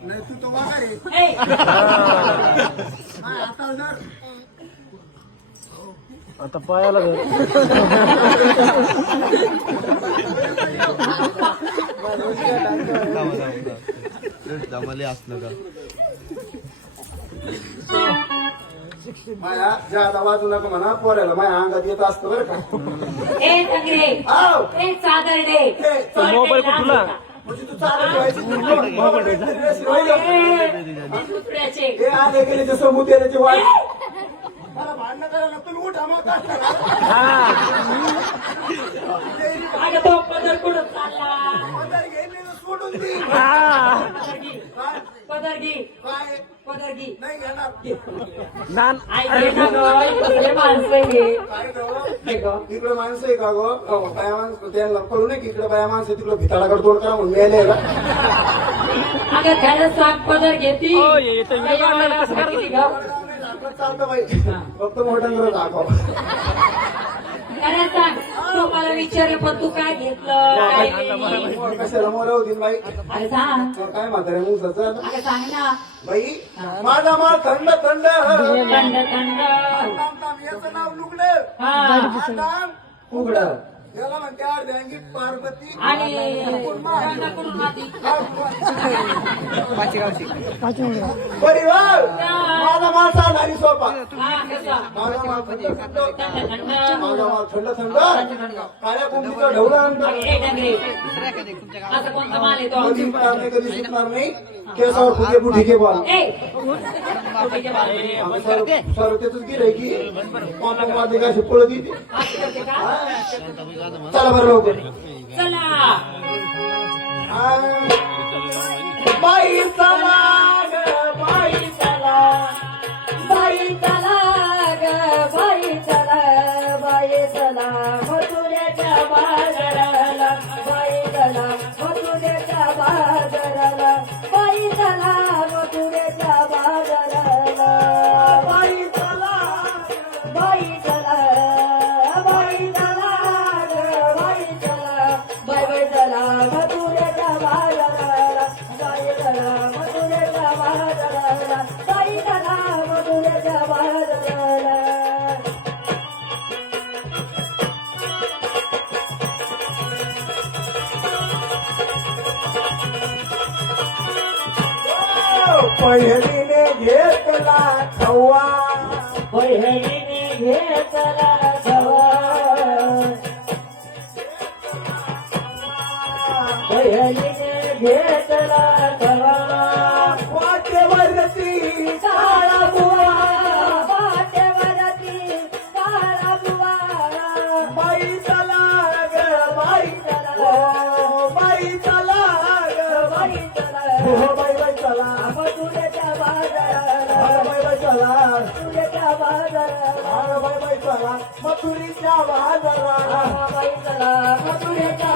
नाही तू तो वाघ आहे. आता पायाला घर जमाले असलं का माया ज्यादा वाजू नका म्हणा पोऱ्याला माझ्या अंगात येत असतं बरं का. आव. मोबाईल कुठं तुला म्हणजे तू चालत व्हायची. हे आले गेले ते समुद्राची वाट मला भांडणं करायला लागतं उठ आम्हाला काय पदर घेईन सोडून दे. काय नाही घेणार. इकडे माणसं आहे का गो बाया माणसं त्यांना कळू नये की इकडे बाया माणसं तिकडे भिताडाकडे तोड करा म्हणून मिळाले का. पदर घेती चालतं बाई फक्त मोठ्या घरात दाखव. तू मला विचार पण तू काय घेतलं काय नाही कशाला मोरा होती बाई. अरे सांग काय म्हाताऱ्या मुसाचं अरे सांग ना बाई माझा माळ थंड थंड थंड थंड याचं नाव लुगडं उघड याला म्हणते अर्ध्यांगी पार्वती आणि रंगाकडून माती. परिवार माझा माळ चालणारी सोपा हा, कसा? माझा माळ थंड थंड थंड थंड माझा माळ थंड थंड काळ्या कोंबडीचं ढवळण ए, डंगरे. असं कोणता माल येतो कधी सुटणार नाही कधी सुटणार नाही केसावर फुगे फुटी घे बॉल कुठे बाल सर त्याच गिराय की माझे काय पळत येते. चला बरं लवकर चला बाई चला ग बाई चला बाई चला ग बाई चला बाई चला मथुऱ्याच्या बाजाराला बाई चला मथुऱ्याच्या बाजाराला बाई चला मथुऱ्याच्या बाजाराला बाई चला बाई चला बाई चला ग बाई चला बाई बाई चला मथुऱ्याच्या बाजाराला बाई चला मथुऱ्याच्या बाजाराला बाई चला मथुऱ्याच्या बाजाराला. पहिलीने घेतला खवा बहिणीने घेतला खवा बहिणीने घेतला खवा वाटेवरती काळा बुवा वाटेवरती काळा बुवा बाई चला ग बाई चला बाई चला ग बाई चला हो बाई बाई चला मथुऱ्याच्या बाजाराला बाई बाई चला मथुऱ्याच्या बाजाराला बाई बाई चला मथुरीच्या बाजाराला बाई चला मथुऱ्याच्या